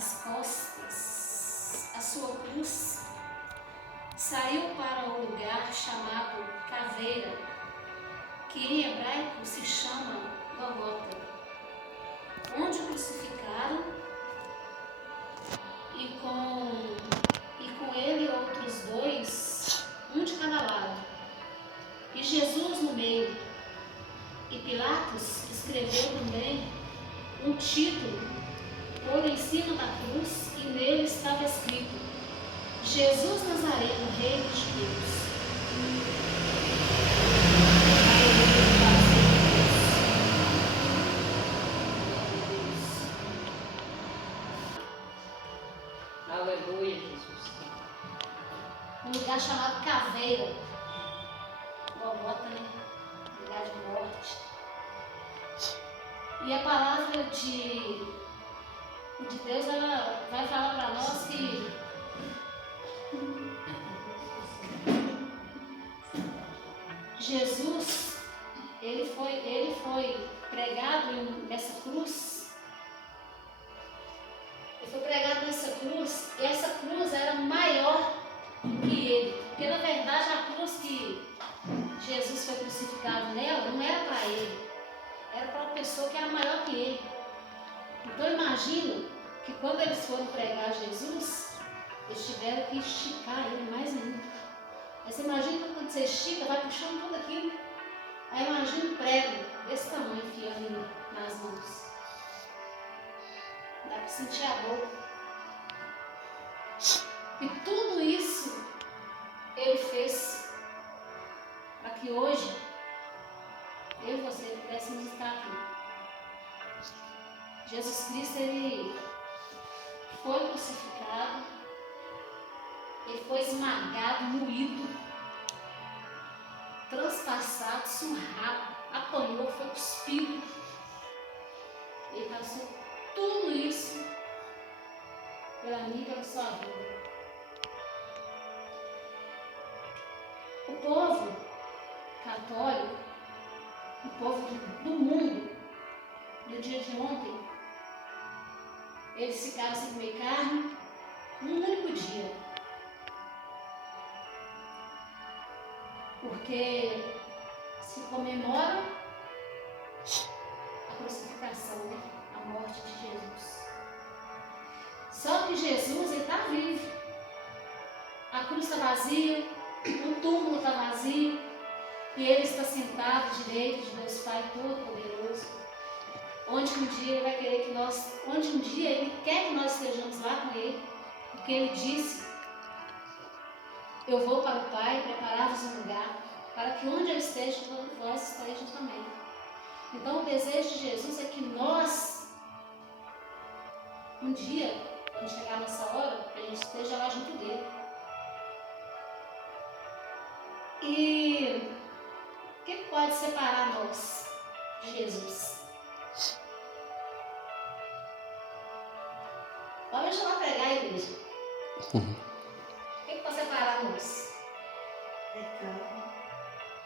as costas a sua cruz, saiu para o lugar chamado Caveira, que em hebraico se chama Golgota, onde o crucificaram e com ele outros dois, um de cada lado, e Jesus no meio. E Pilatos escreveu também um título, pôs em cima da cruz, e nele estava escrito: Jesus Nazareno, Rei dos Judeus. Aleluia, Jesus. Um lugar chamado Caveira, Golgota, né? Lugar de morte. E a palavra de Deus, ela vai falar para nós que Jesus, ele foi pregado nessa cruz. Ele foi pregado nessa cruz, e essa cruz era maior que ele. Porque na verdade a cruz que Jesus foi crucificado nela não era para ele, era para uma pessoa que era maior que ele. Então imagina que quando eles foram pregar Jesus, eles tiveram que esticar ele mais ainda. Aí você imagina que quando você estica, vai puxando tudo aquilo. Aí imagina um prego desse tamanho enfiando nas mãos. Dá para sentir a dor. E tudo isso ele fez para que hoje eu e você pudéssemos estar aqui. Jesus Cristo, ele foi crucificado, ele foi esmagado, moído, transpassado, surrado, apanhou, foi cuspido. Ele passou tudo isso pela minha e pela sua vida. O povo católico, o povo do mundo, no dia de ontem, eles ficaram sem comer carne um único dia. Porque se comemora a crucificação, né? A morte de Jesus. Só que Jesus está vivo. A cruz está vazia, o túmulo está vazio, e ele está sentado à direita de Deus Pai Todo-Poderoso, onde um dia ele vai querer que nós, onde um dia ele quer que nós estejamos lá com ele, porque ele disse: eu vou para o Pai preparar-vos um lugar, para que onde eu esteja, vós estejam também. Então o desejo de Jesus é que nós, um dia, quando chegar a nossa hora, que a gente esteja lá junto dele. E o que pode separar nós de Jesus? Pode me chamar a pregar, a igreja. O que pode separar nós? Pecado.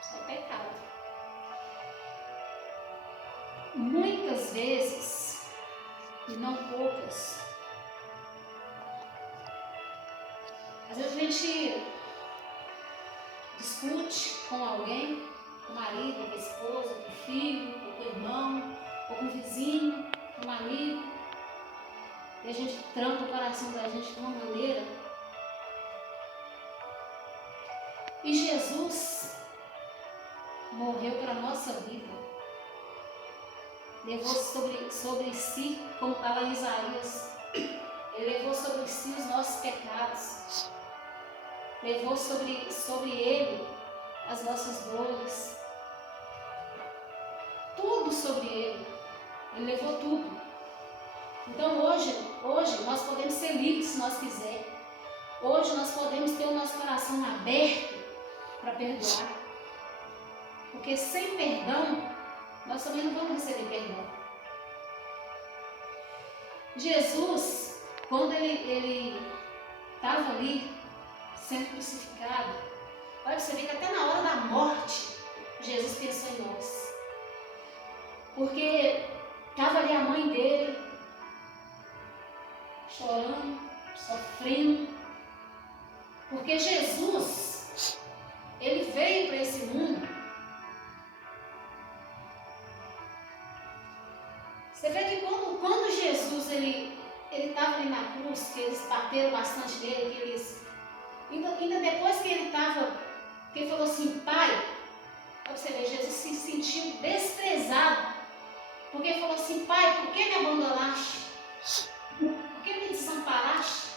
Só pecado. Muitas vezes, e não poucas, às vezes a gente discute com alguém, com o marido, com a esposa, com o filho, com o irmão, ou com o vizinho, com o amigo, e a gente tranca o coração da gente de uma maneira. E Jesus morreu para a nossa vida, levou sobre si, como fala em Isaías, ele levou sobre si os nossos pecados, levou sobre ele as nossas dores, tudo sobre ele levou tudo. Então hoje nós podemos ser livres se nós quisermos. Hoje nós podemos ter o nosso coração aberto para perdoar, porque sem perdão nós também não vamos receber perdão. Jesus, quando ele estava ali sendo crucificado, olha, você vê que até na hora da morte Jesus pensou em nós, porque estava ali a mãe dele chorando, sofrendo. Porque Jesus, ele veio para esse mundo. Você vê que quando Jesus ele estava ali na cruz, que eles bateram bastante nele, que eles ainda depois que ele estava, que ele falou assim, Pai, para você ver, Jesus se sentiu desprezado, porque ele falou assim, Pai, por que me abandonaste? Por que me desamparaste?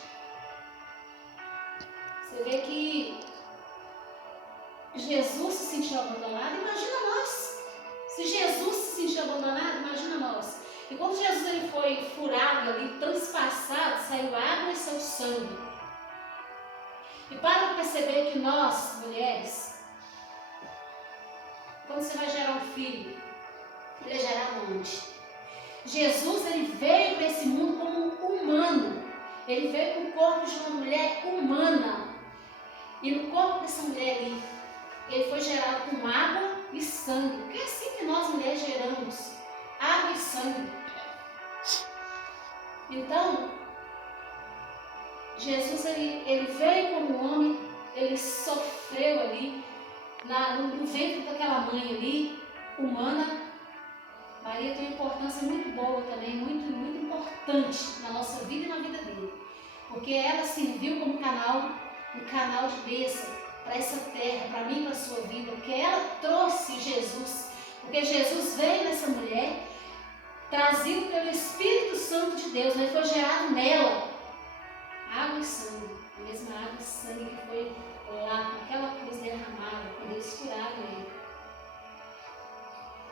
Você vê que Jesus se sentiu abandonado, imagina nós. Se Jesus se sentiu abandonado, imagina nós. E quando Jesus ele foi furado ali, transpassado, saiu água e saiu sangue. E para perceber que nós, mulheres, quando você vai gerar um filho, ele é gerado onde? Jesus ele veio para esse mundo como um humano. Ele veio com o corpo de uma mulher humana. E no corpo dessa mulher ali, ele foi gerado com água e sangue. Porque é assim que nós mulheres geramos. Água e sangue. Então, Jesus ele veio como homem, ele sofreu ali, no ventre daquela mãe ali, humana. Maria tem uma importância muito boa também, muito, muito importante na nossa vida e na vida dele. Porque ela serviu como um canal de bênção para essa terra, para mim e para a sua vida. Porque ela trouxe Jesus. Porque Jesus veio nessa mulher, trazido pelo Espírito Santo de Deus, mas foi gerado nela água e sangue, a mesma água e sangue que foi lá naquela cruz derramada, quando eles furaram ele.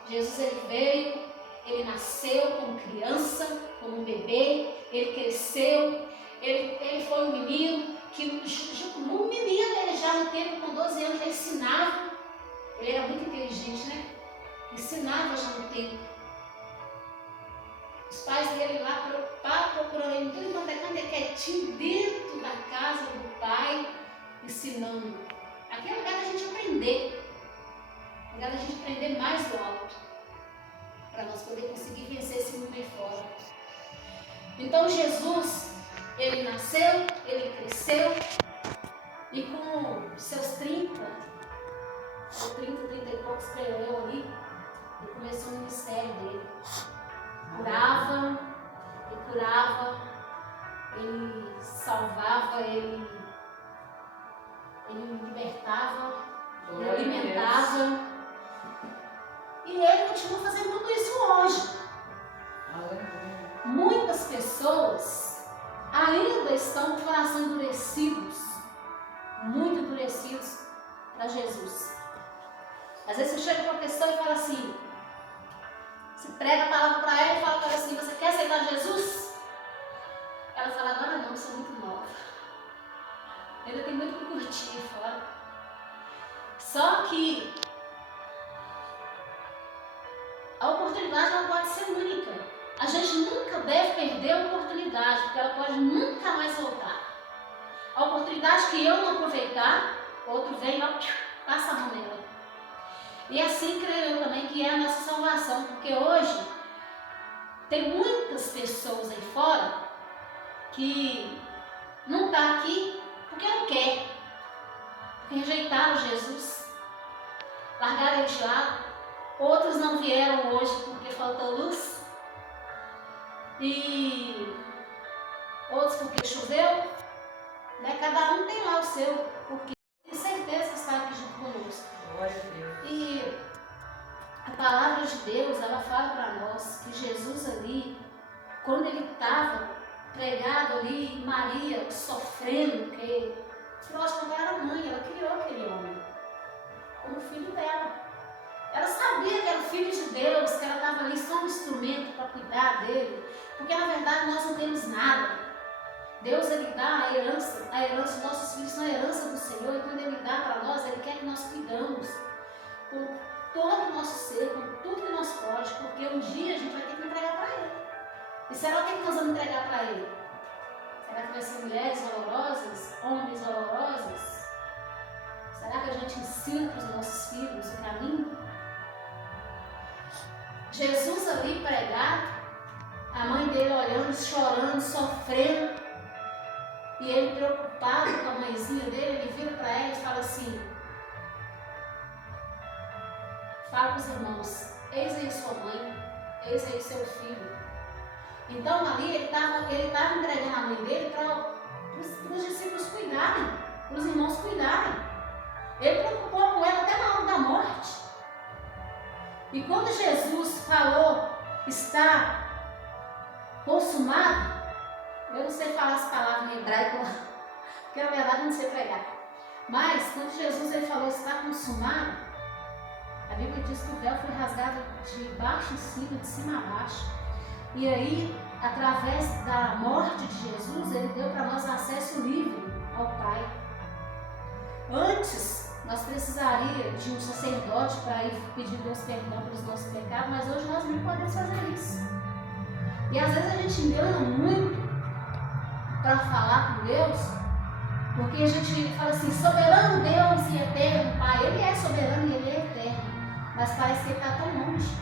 Jesus ele veio, ele nasceu como criança, como um bebê, ele cresceu, ele foi um menino, que um menino ele já no tempo, com 12 anos, ele ensinava, ele era muito inteligente, né? Ensinava já no tempo. Os pais dele lá preocupados, procurando ele, tudo quanto é canto, ele quietinho dentro da casa do pai, ensinando. Aqui é lugar da gente aprender, lugar da gente aprender mais do alto, para nós poder conseguir vencer esse mundo aí fora. Então Jesus, ele nasceu, ele cresceu, e com seus 30 e poucos, creio eu ali, ele começou o ministério dele. Curava, ele salvava, ele libertava, ele alimentava. E ele continua fazendo tudo isso hoje. Muitas pessoas ainda estão com o coração endurecidos, muito endurecidos para Jesus. Às vezes você chega para uma pessoa e fala assim, você prega a palavra para ela e fala para ela assim, você quer aceitar Jesus? Ela fala, agora não, sou muito nova. Ainda tem muito que curtir fora. Só que a oportunidade ela pode ser única. A gente nunca deve perder a oportunidade, porque ela pode nunca mais voltar. A oportunidade que eu não aproveitar, outro vem e passa a mão nela. E assim creio eu também que é a nossa salvação, porque hoje tem muitas pessoas aí fora que não estão aqui porque não quer, porque rejeitaram Jesus, largaram ele de lado. Outros não vieram hoje porque faltou luz, e outros porque choveu, né? Cada um tem lá o seu, porque tem certeza que está aqui junto conosco. E a palavra de Deus, ela fala para nós que Jesus ali, quando ele estava pregado ali, Maria sofrendo, porque afinal de contas ela era mãe, ela criou aquele homem como filho dela. Ela sabia que era filho de Deus, que ela estava ali só um instrumento para cuidar dele, porque na verdade nós não temos nada. Deus ele dá a herança, os nossos filhos são a herança do Senhor, e quando ele dá para nós, ele quer que nós cuidamos com todo o nosso ser, com tudo que nós podemos, porque um dia a gente vai ter que entregar para ele. E será que nós vamos entregar para ele? Será que vai ser mulheres valorosas, homens valorosos? Será que a gente ensina para os nossos filhos o caminho? Jesus ali pregado, a mãe dele olhando, chorando, sofrendo. E ele, preocupado com a mãezinha dele, ele vira para ela e fala assim, fala para os irmãos, eis aí sua mãe, eis aí seu filho. Então ali ele estava entregando a mãe dele para os discípulos cuidarem, para os irmãos cuidarem. Ele preocupou com ela até na hora da morte. E quando Jesus falou, está consumado, eu não sei falar as palavras em hebraico, porque na verdade eu não sei pregar. Mas quando Jesus ele falou, está consumado, a Bíblia diz que o véu foi rasgado de baixo em cima, de cima a baixo. E aí, através da morte de Jesus, ele deu para nós acesso livre ao Pai. Antes, nós precisaríamos de um sacerdote para ir pedir Deus perdão pelos nossos pecados, mas hoje nós nem podemos fazer isso. E às vezes a gente engana muito para falar com Deus, porque a gente fala assim, soberano Deus e eterno Pai. Ele é soberano e ele é eterno, mas parece que ele está tão longe.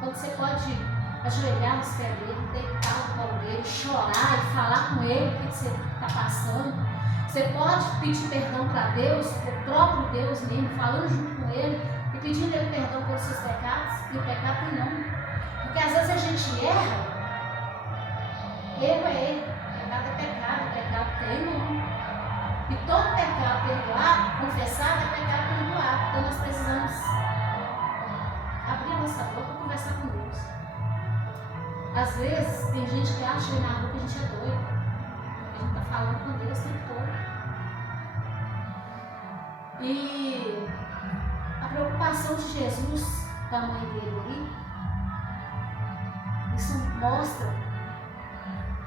Quando você pode ajoelhar nos pés dele, deitar no colo dele, chorar e falar com ele o que você está passando. Você pode pedir perdão para Deus, o próprio Deus mesmo, falando junto com ele e pedindo ele perdão pelos seus pecados, e o pecado tem nome. Porque às vezes a gente erra, erro é erro, pecado tem nome. E todo pecado perdoado, confessado, é pecado perdoado. Então nós precisamos abrir a nossa boca e conversar com Deus. Às vezes tem gente que acha aí na rua que a gente é doido. A gente está falando com Deus o tempo todo. E a preocupação de Jesus com a mãe dele ali, isso mostra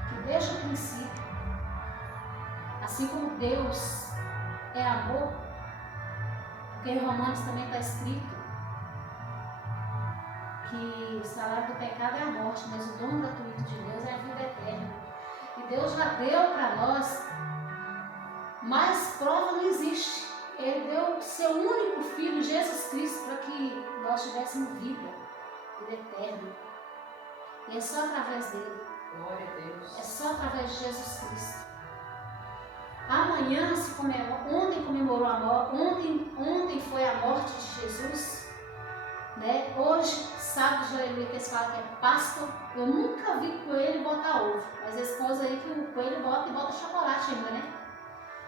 que desde o princípio, assim como Deus é amor, porque em Romanos também está escrito que o salário do pecado é a morte, mas o dom gratuito de Deus é a vida eterna. E Deus já deu para nós, mais prova não existe. Ele deu o seu único Filho, Jesus Cristo, para que nós tivéssemos vida eterna. E é só através dele. Glória a Deus. É só através de Jesus Cristo. Amanhã se comemora, ontem comemorou a morte, ontem foi a morte de Jesus. Né? Hoje, sábado de aleluia, que eles falam que é Páscoa. Eu nunca vi coelho botar ovo, mas a esposa aí que o coelho bota e bota chocolate ainda, né?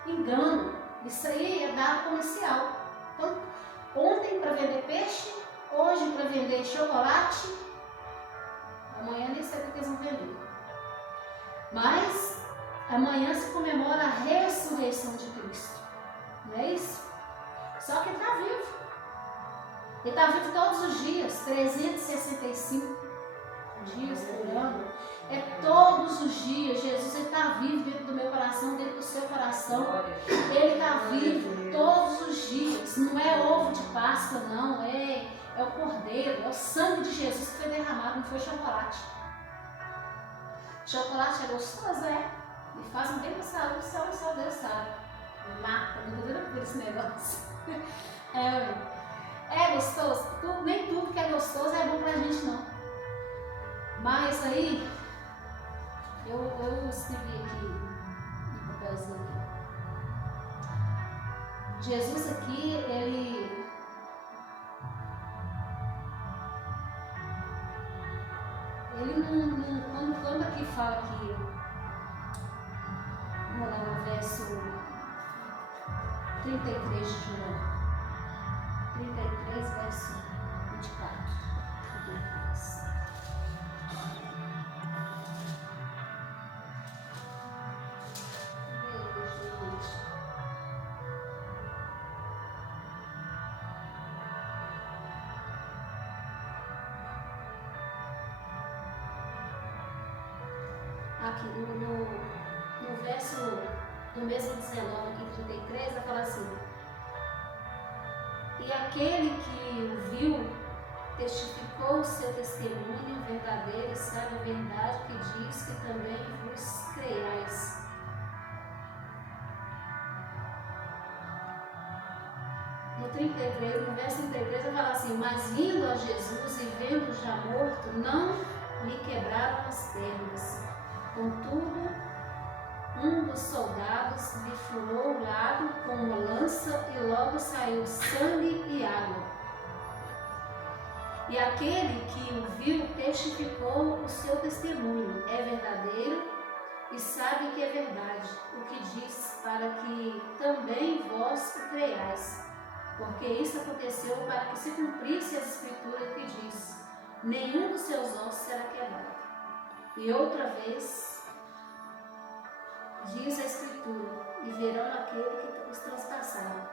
Engano. Isso aí é dado comercial. Então, ontem para vender peixe, hoje para vender chocolate, amanhã nem sei o que eles vão vender. Mas amanhã se comemora a ressurreição de Cristo. Não é isso? Só que ele está vivo. Ele está vivo todos os dias, 365 dias por ano. É todos os dias. Jesus está vivo dentro do meu coração, dentro do seu coração. Ele está vivo todos os dias. Não é ovo de Páscoa, não. É o Cordeiro, é o sangue de Jesus que foi derramado, não foi chocolate. Chocolate é gostoso, é? E faz um bem para a saúde, só Deus sabe. Mata, não estou doida por esse negócio. É gostoso? Nem tudo que é gostoso é bom pra gente, não. Mas aí, eu escrevi aqui no papelzinho aqui. Jesus aqui, ele não, quando aqui fala que, vamos lá no verso 33 de João. 33, verso 24. 33. Aqui no verso, no mesmo 19, aqui 33, vai falar assim: e aquele que o viu testificou o seu testemunho verdadeiro e sabe a verdade que diz que também vos creiais. No 33, no verso 33 vai falar assim: mas vindo a Jesus e vendo já morto, não lhe quebraram as pernas. Contudo, um dos soldados lhe furou o lado com uma lança e logo saiu sangue e água. E aquele que o viu testificou o seu testemunho, é verdadeiro e sabe que é verdade o que diz, para que também vós o creiais. Porque isso aconteceu para que se cumprisse as escrituras que diz: nenhum dos seus ossos será quebrado. E outra vez diz a escritura: e verão aquele que os transpassaram.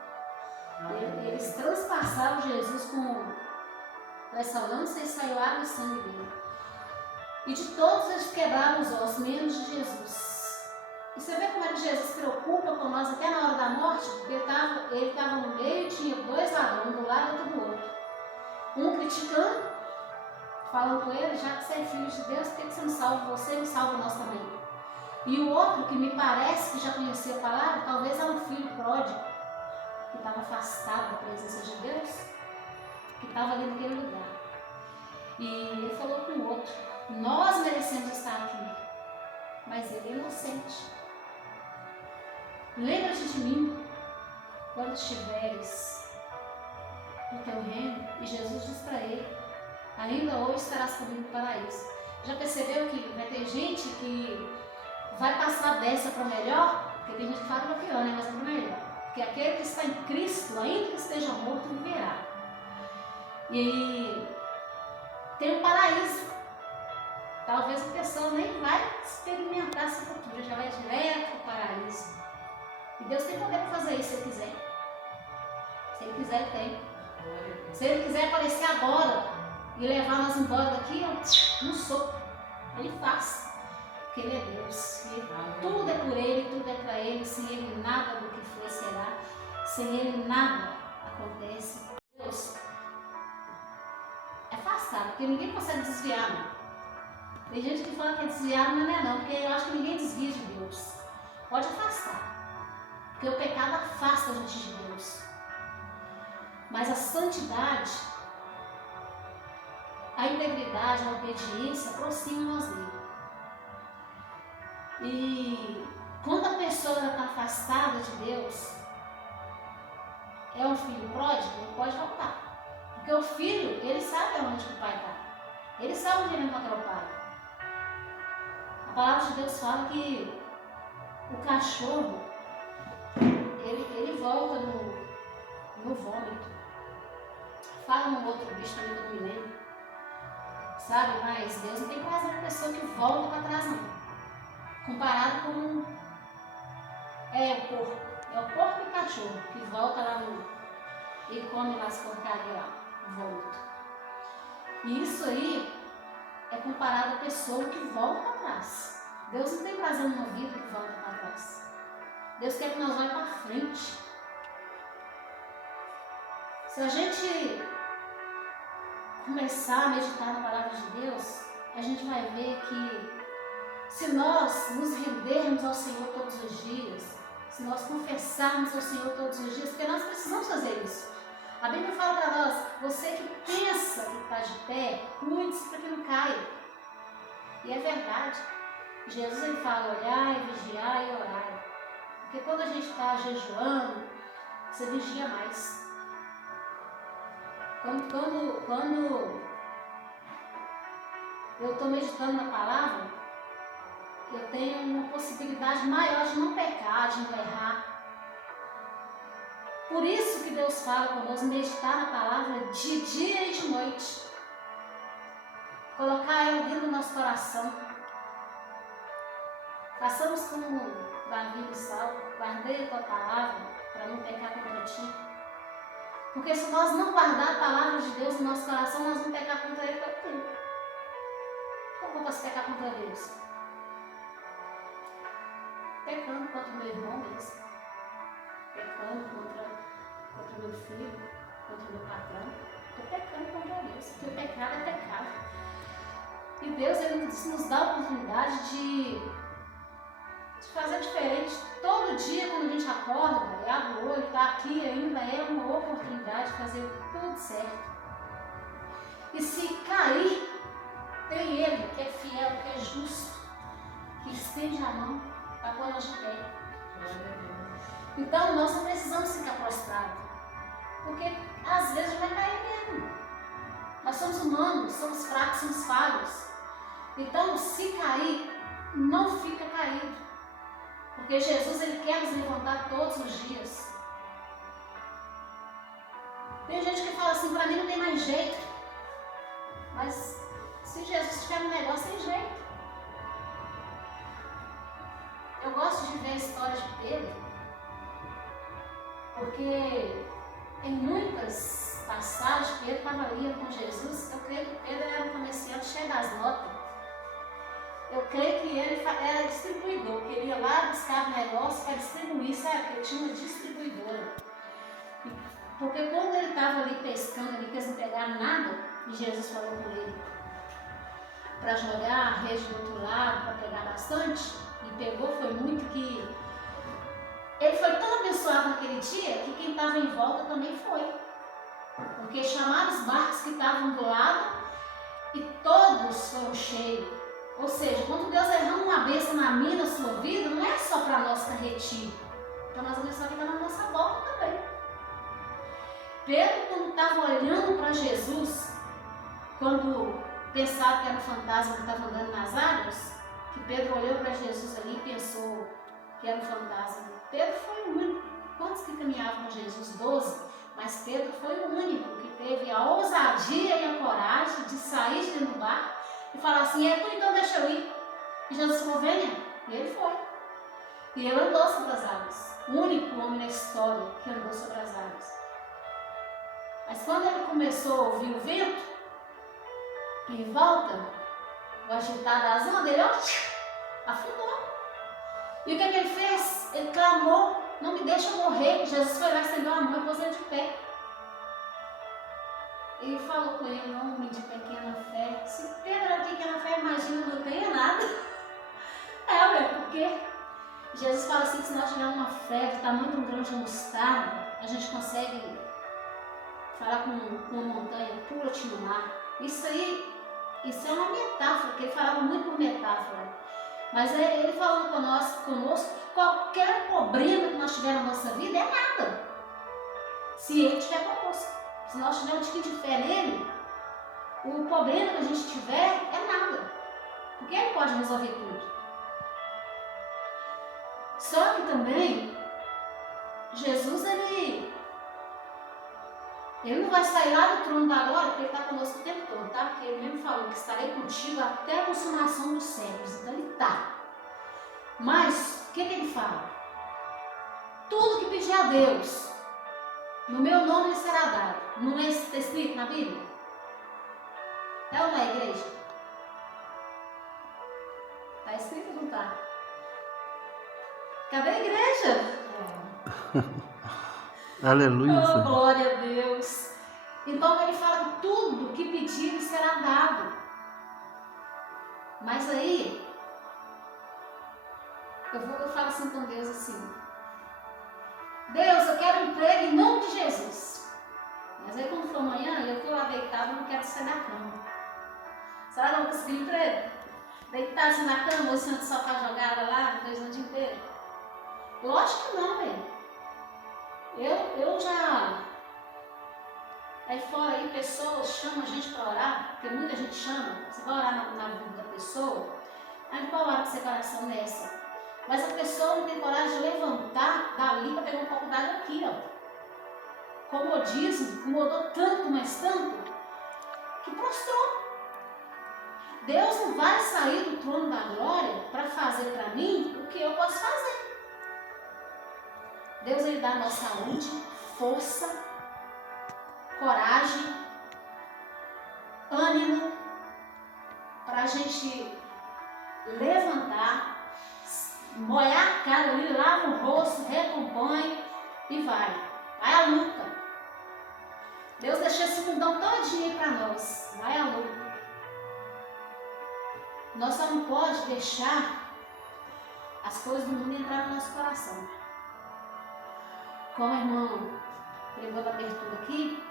Eles transpassaram Jesus com essa lança e saiu água e sangue dele. E de todos eles quebraram os ossos, menos de Jesus. E você vê como é que Jesus se preocupa com nós até na hora da morte? Porque ele estava no meio e tinha dois ladrões, um do lado e outro do outro. Um criticando, falando com ele: já que você é filho de Deus, por que você não salva você e não salva nós também? E o outro, que me parece que já conhecia a palavra, talvez era um filho pródigo, que estava afastado da presença de Deus, que estava ali naquele lugar. E ele falou com o outro: nós merecemos estar aqui, mas ele é inocente. Lembra-te de mim quando estiveres no teu reino. E Jesus diz para ele: ainda hoje estarás comigo no paraíso. Já percebeu que vai ter gente que vai passar dessa para melhor? Porque tem gente que fala para pior, né? Mas é para melhor. Porque aquele que está em Cristo, ainda que esteja morto, viverá. E tem um paraíso. Talvez a pessoa nem vai experimentar essa cultura, já vai direto para o paraíso. E Deus tem poder para fazer isso se Ele quiser. Se Ele quiser, Ele tem. Se Ele quiser aparecer agora e levar nós embora daqui, no soco, Ele faz. Porque Ele é Deus. E tudo é por Ele, tudo é para Ele. Sem Ele nada do que foi será. Sem Ele nada acontece. Deus é afastado, porque ninguém consegue desviar, não. Tem gente que fala que é desviado, mas não é não, porque eu acho que ninguém desvia de Deus. Pode afastar. Porque o pecado afasta a gente de Deus. Mas a santidade, a integridade, a obediência aproximam nós dele. E quando a pessoa está afastada de Deus, é um filho pródigo, ele pode voltar. Porque o filho, ele sabe onde o pai está. Ele sabe onde ele encontra o pai. A palavra de Deus fala que o cachorro, ele volta no vômito. Fala num outro bicho também que eu não me lembro. Sabe? Mas Deus não tem prazer na pessoa que volta para trás, não. Comparado com o porco. É o porco e o cachorro que volta lá e come lá as porcarias lá, vômito. E isso aí é comparado à pessoa que volta para trás. Deus não tem prazer numa vida que volta para trás. Deus quer que nós vá para frente. Se a gente começar a meditar na palavra de Deus, a gente vai ver que se nós nos rendermos ao Senhor todos os dias, se nós confessarmos ao Senhor todos os dias, porque nós precisamos fazer isso. A Bíblia fala para nós: você que pensa que está de pé, cuide-se para que não caia. E é verdade. Jesus ele fala: olhai, vigiai e orai. Porque quando a gente está jejuando, você vigia mais. Quando eu estou meditando na palavra, eu tenho uma possibilidade maior de não pecar, de não errar. Por isso que Deus fala conosco meditar na palavra de dia e de noite. Colocar ela dentro do nosso coração. Façamos como Davi e Saulo: guardei a tua palavra para não pecar contra ti. Porque se nós não guardar a palavra de Deus no nosso coração, nós vamos pecar contra Ele todo tempo. Como eu posso pecar contra Deus? Pecando contra o meu irmão mesmo. Pecando contra o meu filho, contra o meu patrão. Estou pecando contra Deus, porque o pecado é pecado. E Deus ele nos dá a oportunidade de fazer diferente. Todo dia, quando a gente acorda, abre o olho, está aqui ainda, é uma oportunidade de fazer tudo certo. E se cair, tem Ele, que é fiel, que é justo, que estende a mão para pôr nós de pé. Então nós não precisamos ficar prostrados, porque às vezes vai cair mesmo. Nós somos humanos, somos fracos, somos falhos. Então, se cair, não fica caído, porque Jesus ele quer nos levantar todos os dias. Tem gente que fala assim, para mim não tem mais jeito, mas se Jesus tiver um negócio, tem jeito. Eu gosto de ver a história de Pedro, porque em muitas passagens Pedro estava ali com Jesus. Eu creio que Pedro era um comerciante cheio das notas. Eu creio que ele era distribuidor, que ele ia lá buscar negócio para distribuir, sabe? Porque ele tinha uma distribuidora. Porque quando ele estava ali pescando, ali, que eles não pegaram nada, e Jesus falou com ele para jogar a rede do outro lado, para pegar bastante, e pegou, foi muito que ele foi tão abençoado naquele dia que quem estava em volta também foi. Porque chamaram os barcos que estavam do lado e todos foram cheios. Ou seja, quando Deus derrama uma bênção na minha, na sua vida, não é só para nós carretir, para nós abençoar quem está na nossa volta também. Pedro, quando estava olhando para Jesus, quando pensava que era um fantasma que estava andando nas águas, que Pedro olhou para Jesus ali e pensou que era um fantasma. Pedro foi o único. Quantos que caminhavam com Jesus? 12. Mas Pedro foi o único que teve a ousadia e a coragem de sair de dentro do barco e falar assim, é tu, então deixa eu ir. E Jesus falou, venha. E ele foi. E ele andou sobre as águas. O único homem na história que andou sobre as águas. Mas quando ele começou a ouvir o vento, em volta, o agitar das ondas, ele afundou. E o que ele fez? Ele clamou, não me deixa morrer. Jesus foi lá, estendeu a mão e pôs ele de pé. E falou com ele, homem de pequena fé. Se Pedro era de pequena fé, imagina, não tenha nada. Porque Jesus fala assim, que se nós tivermos uma fé do tamanho de um grão de mostarda, a gente consegue falar com uma montanha, pula-te no mar. Isso é uma metáfora, que ele falava muito por metáfora. Mas ele falando conosco que qualquer problema que nós tivermos na nossa vida é nada. Se ele estiver conosco. Se nós tivermos um tiquinho de fé nele, o problema que a gente tiver é nada. Porque ele pode resolver tudo. Só que também, Jesus, ele não vai sair lá do trono da glória, porque ele está conosco o tempo todo, tá? Porque ele mesmo falou que estarei contigo até a consumação dos séculos. Então ele está. Mas, o que ele fala? Tudo que pedir a Deus, no meu nome lhe será dado. Não é isso que está escrito na Bíblia? É ou não é, igreja? Está escrito ou não está? Cadê a igreja? Aleluia. Oh, glória a Deus. Então ele fala que tudo que pedir será dado. Mas aí, eu falo assim com Deus assim, Deus, eu quero um emprego em nome de Jesus. Mas aí quando for amanhã, eu estou lá deitado, não quero sair da cama. Será que eu vou conseguir emprego? Deitar assim na cama, ou sendo só para jogada lá, 2 anos inteiro? Lógico que não, velho. Eu já... Aí fora aí, pessoas chamam a gente para orar, porque muita gente chama, você vai orar na vida da pessoa, aí qual hora que você coração nessa? Mas a pessoa não tem coragem de levantar dali para pegar um copo d'água aqui, ó. Comodismo, incomodou tanto, mas tanto, que prostrou. Deus não vai sair do trono da glória para fazer para mim o que eu posso fazer. Deus, ele dá a nós saúde, força, coragem, ânimo, para a gente levantar, molhar a cara ali, lava o rosto, recompõe e vai à luta. Deus deixou esse mundão todinho para nós, vai à luta. Nós só não pode deixar as coisas do mundo entrar no nosso coração. Como a irmã pregou a abertura aqui,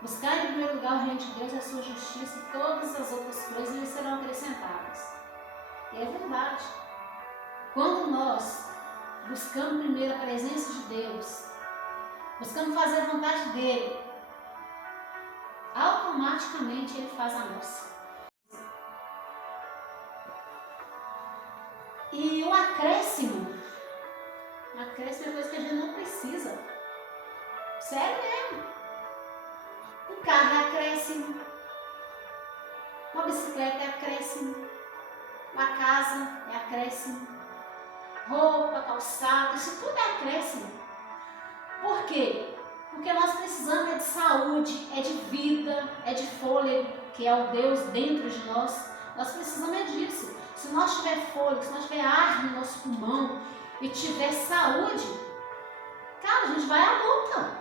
buscar em primeiro lugar o reino de Deus e a sua justiça, e todas as outras coisas lhe serão acrescentadas. E é verdade. quando nós buscamos primeiro a presença de Deus, buscamos fazer a vontade dele, automaticamente ele faz a nossa. E o acréscimo é coisa que a gente não precisa. Sério mesmo. Um carro é acréscimo, uma bicicleta é acréscimo, uma casa é acréscimo, roupa, calçado, isso tudo é acréscimo. Por quê? Porque nós precisamos de saúde, de vida, de fôlego, que é o Deus dentro de nós. Nós precisamos disso. Se nós tiver fôlego, se nós tiver ar no nosso pulmão e tiver saúde, cara, a gente vai à luta.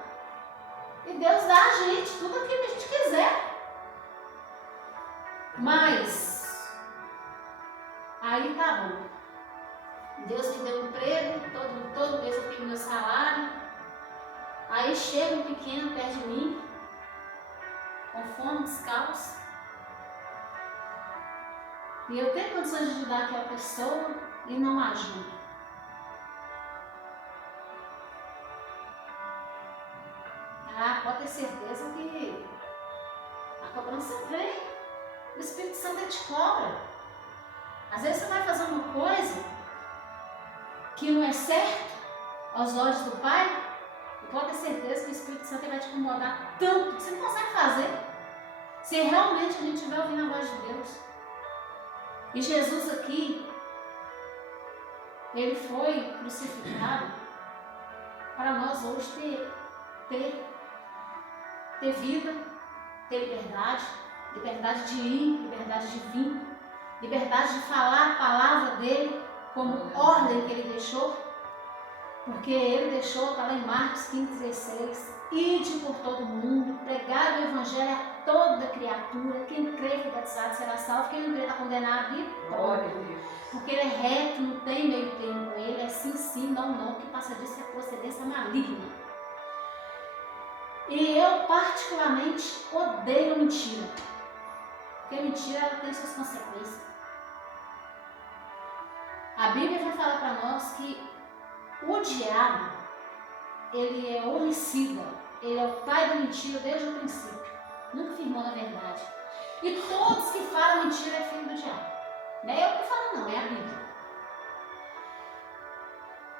E Deus dá a gente tudo aquilo que a gente quiser. Mas, aí tá bom. Deus me deu um emprego, todo mês eu tenho meu salário. Aí chega um pequeno perto de mim, com fome, descalço. E eu tenho condições de ajudar aquela pessoa e não ajudo. Ah, pode ter certeza que a cobrança vem. O Espírito Santo te cobra. Às vezes você vai fazer uma coisa que não é certo aos olhos do Pai, e pode ter certeza que o Espírito Santo vai te incomodar tanto que você não consegue fazer, se realmente a gente estiver ouvindo a voz de Deus. E Jesus aqui, ele foi crucificado para nós hoje ter vida, ter liberdade de ir, liberdade de vir, liberdade de falar a palavra dele como ordem que ele deixou, porque ele deixou, está lá em Marcos 15,16, ide por todo mundo, pregar o evangelho a toda criatura, quem crê que é batizado será salvo, quem não crê está condenado a vida, porque ele é reto, não tem meio termo com ele, é sim, sim, não, não, que passa disso é procedência maligna. E eu particularmente odeio mentira, porque mentira ela tem suas consequências. A Bíblia vai falar para nós que o diabo, ele é homicida, ele é o pai da mentira desde o princípio, nunca firmou na verdade. E todos que falam mentira é filho do diabo. Não é eu que falo não, é a Bíblia.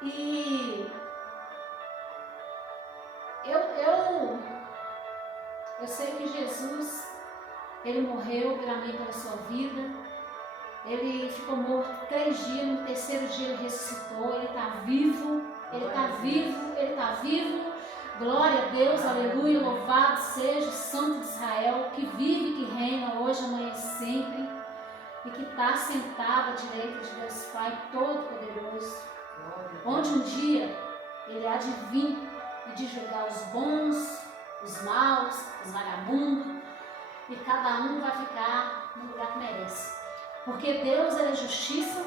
E eu sei que Jesus, ele morreu pela minha e pela sua vida. Ele ficou morto 3 dias, no 3º dia ele ressuscitou, ele está vivo, ele está vivo, ele está vivo. Glória a Deus, aleluia, louvado seja o Santo de Israel, que vive e que reina hoje, amanhã e sempre, e que está sentado à direita de Deus Pai Todo-Poderoso, onde um dia ele há de vir e de julgar os bons, os maus, os vagabundos, e cada um vai ficar no lugar que merece. Porque Deus ele é justiça,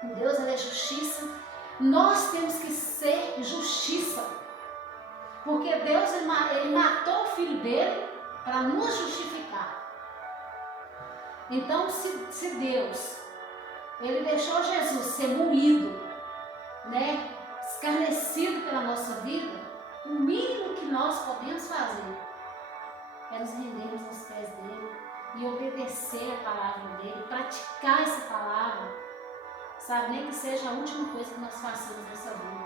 Deus ele é justiça, nós temos que ser justiça, porque Deus ele matou o filho dele para nos justificar. Então se Deus ele deixou Jesus ser moído, né, escarnecido pela nossa vida, o mínimo que nós podemos fazer é nos rendermos aos pés dele e obedecer a palavra dele, praticar essa palavra, sabe, nem que seja a última coisa que nós façamos nessa vida,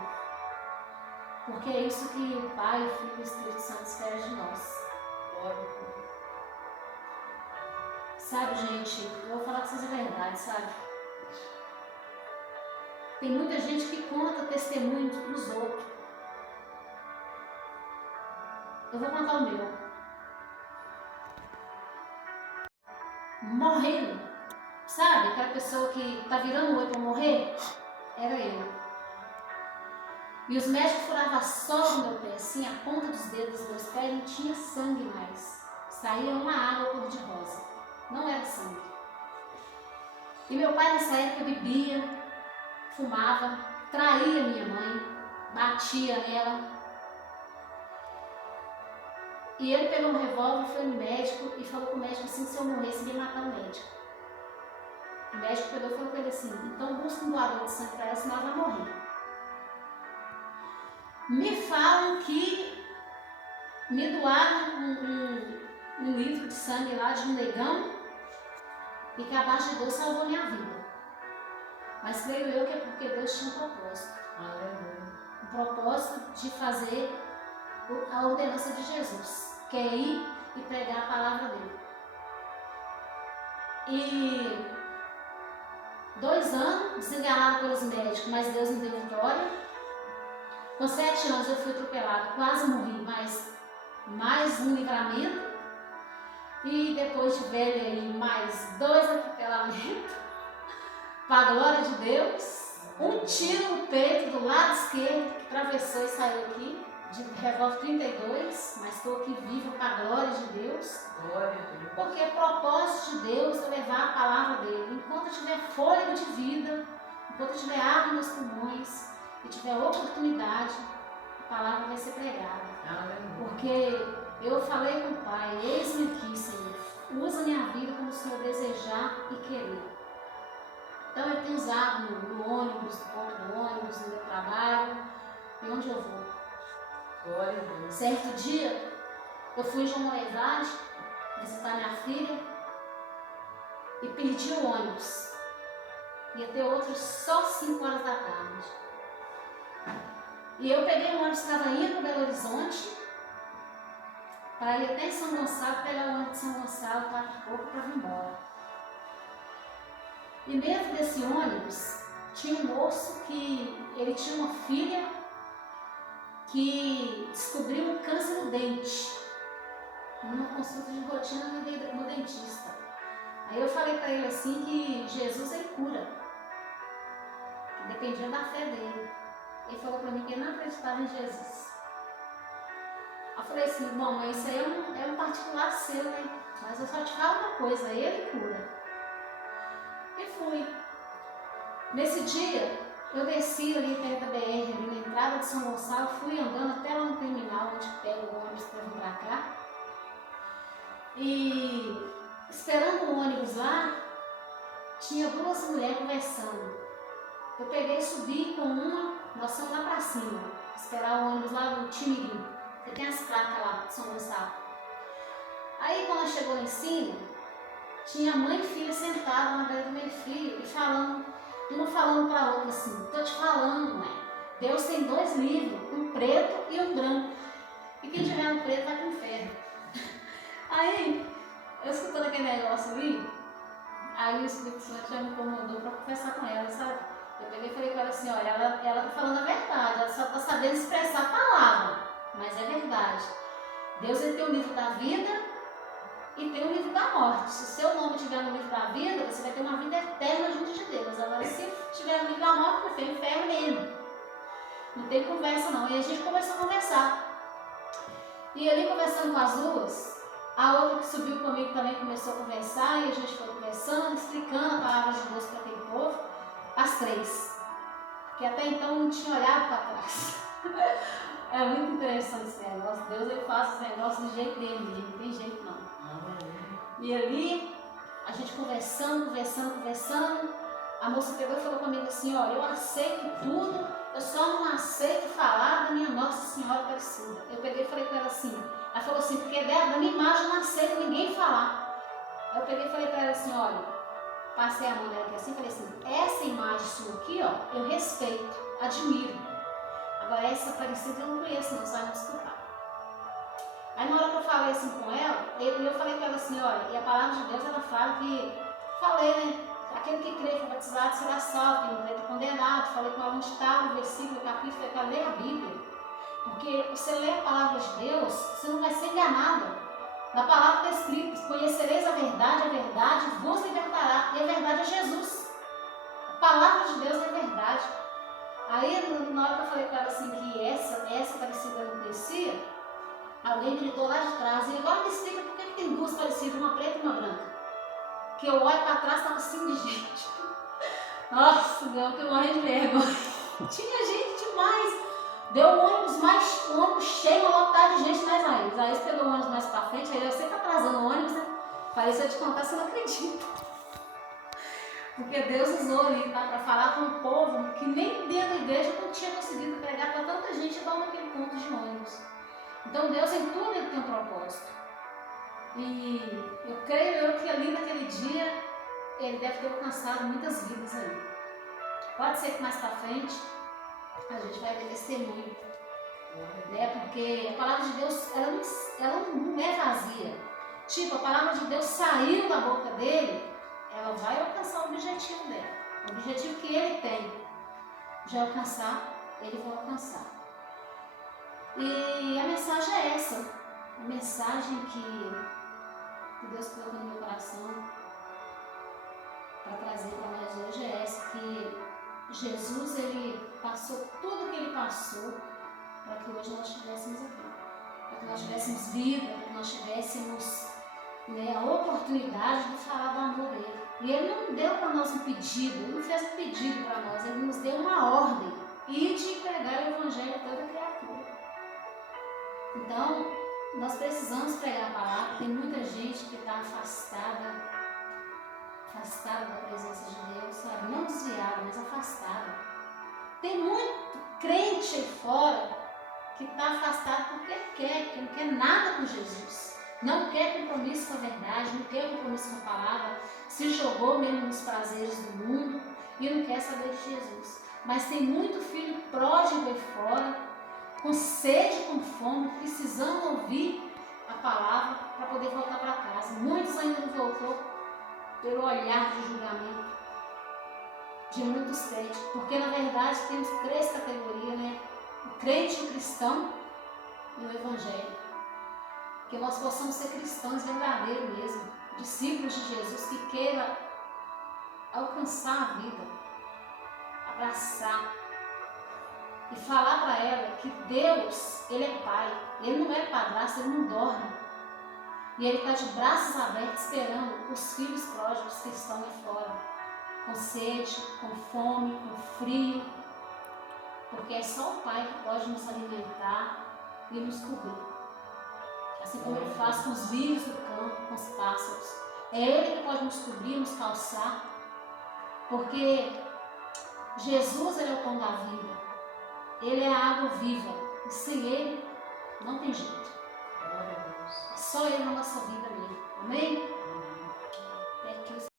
porque é isso que o Pai, o Filho e o Espírito Santo esperam de nós. Sabe, gente, eu vou falar com vocês a verdade, sabe? Tem muita gente que conta testemunho dos outros. Eu vou contar o meu. Morrendo, sabe? Aquela pessoa que tá virando o olho para morrer, era eu. E os médicos furavam só no meu pé, assim, a ponta dos dedos dos meus pés, não tinha sangue mais. Saía uma água cor-de-rosa, não era sangue. E meu pai nessa época bebia, fumava, traía minha mãe, batia nela. E ele pegou um revólver, foi no médico e falou com o médico assim, se eu morresse, ele ia matar o médico. O médico pegou e falou com ele assim, então busca um doador de sangue para ela, senão ela vai morrer. Me falam que me doaram um litro de sangue lá de um negão e que a base de Deus salvou minha vida. Mas creio eu que é porque Deus tinha um propósito. Um propósito de fazer a ordenança de Jesus, que é ir e pregar a palavra dele. E 2 anos, desenganado pelos médicos, mas Deus me deu vitória. Com 7 anos eu fui atropelada, quase morri, mas mais um livramento. E depois de velha aí, mais 2 atropelamentos, para a glória de Deus. Um tiro no peito do lado esquerdo, que atravessou e saiu aqui, de revólver 32, mas estou aqui viva para a glória de Deus. Porque o propósito de Deus é levar a palavra dele. Enquanto eu tiver fôlego de vida, enquanto eu tiver ar nos pulmões e tiver oportunidade, a palavra vai ser pregada. Porque eu falei com o Pai, eis-me aqui, Senhor, usa minha vida como o Senhor desejar e querer. Então eu tenho usado no ônibus, no ponto do ônibus, no meu trabalho e onde eu vou. Certo dia, eu fui em João Moraes visitar minha filha e perdi o ônibus. Ia ter outro só 5 horas da tarde. E eu peguei o ônibus que estava indo para Belo Horizonte para ir até em São Gonçalo, pegar o ônibus de São Gonçalo, 4 e pouco, para vir embora. E dentro desse ônibus tinha um moço que ele tinha uma filha que descobriu um câncer no dente, numa consulta de rotina no dentista. Aí eu falei para ele assim que Jesus ele cura, que dependia da fé dele. Ele falou para mim que ele não acreditava em Jesus. Eu falei assim, bom, mas isso aí é um particular seu, né? Mas eu só te falo uma coisa, ele cura. E fui. Nesse dia, eu desci ali perto da BR, ali na entrada de São Gonçalo, fui andando até lá no terminal, onde pega o ônibus para vir para cá. E esperando o ônibus lá, tinha 2 mulheres conversando. Eu peguei e subi com uma, nós fomos lá para cima, esperar o ônibus lá no Timirim, que tem as placas lá de São Gonçalo. Aí quando ela chegou lá em cima, tinha mãe e filha sentada na beira do meu filho e falando, uma falando para a outra assim, tô te falando, mãe, Deus tem 2 livros, um preto e um branco. E quem tiver no preto vai para o inferno. Aí, eu escutando aquele negócio ali, aí o Espírito Santo já me incomodou para conversar com ela, sabe? Eu peguei e falei com ela assim, olha, ela tá falando a verdade, ela só tá sabendo expressar a palavra, mas é verdade. Deus ele tem o livro da vida e tem o livro da morte. Se o seu nome estiver no livro da vida, você vai ter uma vida eterna junto de Deus. Agora, se estiver no livro da morte, você tem o inferno mesmo. Não tem conversa não. E a gente começou a conversar. E ali conversando com as 2, a outra que subiu comigo também começou a conversar e a gente foi conversando, explicando a palavra de Deus para aquele povo, as 3. Que até então não tinha olhado para trás. É muito interessante esse negócio. Deus ele faz os negócios do jeito dele mesmo, não tem jeito não. E ali, a gente conversando, a moça pegou e falou comigo assim, olha, eu aceito tudo, eu só não aceito falar da minha Nossa Senhora Aparecida. Eu peguei e falei com ela assim, ela falou assim, porque da minha imagem eu não aceito ninguém falar. Eu peguei e falei para ela assim, olha, passei a mão dela aqui assim, falei assim, essa imagem sua aqui, ó, eu respeito, admiro. Agora essa Aparecida eu não conheço não, só me desculpar. Aí na hora que eu falei assim com ela, eu falei para ela assim, olha, e a palavra de Deus ela fala que, falei, né, aquele que crê e for batizado será salvo, quem não crê está condenado. Falei com ela onde está o versículo, o capítulo, falei para ler a Bíblia. Porque você lê a palavra de Deus, você não vai ser enganada. Na palavra está escrito, conhecereis a verdade vos libertará. E a verdade é Jesus. A palavra de Deus é verdade. Aí na hora que eu falei para ela assim que essa Aparecida eu não conhecia, alguém gritou lá de trás, e agora me explica por que tem 2 parecidas, uma preta e uma branca. Que eu olho para trás, estava assim de gente. Nossa, Deus, que eu morri de vergonha. Tinha gente demais. Deu um ônibus cheio, lotado de gente mais aí. Aí pegou o ônibus mais para frente, aí eu sei que tá atrasando o ônibus, né? Falei, se eu te contar, você não acredita. Porque Deus usou ali para falar com igreja não tinha conseguido pregar para tanta gente igual naquele ponto de ônibus. Então Deus em tudo ele tem um propósito. E eu creio que ali naquele dia ele deve ter alcançado muitas vidas aí. Pode ser que mais para frente a gente vai ver testemunho, né? Porque a palavra de Deus ela não é vazia. Tipo, a palavra de Deus saiu da boca dele, ela vai alcançar o objetivo dela. O objetivo que ele tem de alcançar, ele vai alcançar. E a mensagem é essa. A mensagem que Deus colocou no meu coração para trazer para nós hoje é essa, que Jesus, ele passou tudo que ele passou para que hoje nós estivéssemos aqui. Para que nós tivéssemos vida, para que nós tivéssemos, né, a oportunidade de falar do amor dele. E ele não deu para nós um pedido, ele não fez um pedido para nós, ele nos deu uma ordem, e de pregar o evangelho a toda criatura. Então, nós precisamos pregar a palavra. Tem muita gente que está afastada da presença de Deus, sabe? Não desviada, mas afastada. Tem muito crente aí fora que está afastado porque quer, que não quer nada com Jesus. Não quer compromisso com a verdade, não quer compromisso com a palavra, se jogou mesmo nos prazeres do mundo e não quer saber de Jesus. Mas tem muito filho pródigo aí fora, com sede, com fome, precisando ouvir a palavra para poder voltar para casa. Muitos ainda não voltou pelo olhar de julgamento de muitos crentes, porque na verdade temos 3 categorias, né? O crente, o cristão e o evangelho. Que nós possamos ser cristãos verdadeiros mesmo, discípulos de Jesus que queira alcançar a vida, abraçar e falar para ela que Deus, ele é pai, ele não é padrasto, ele não dorme. E ele está de braços abertos esperando os filhos pródigos que estão aí fora, com sede, com fome, com frio, porque é só o pai que pode nos alimentar e nos cobrir. Assim como ele faz com os lírios do campo, com os pássaros. É ele que pode nos cobrir, nos calçar, porque Jesus, ele é o pão da vida, ele é a água viva, e sem ele não tem jeito. É só ele na nossa vida mesmo. Amém?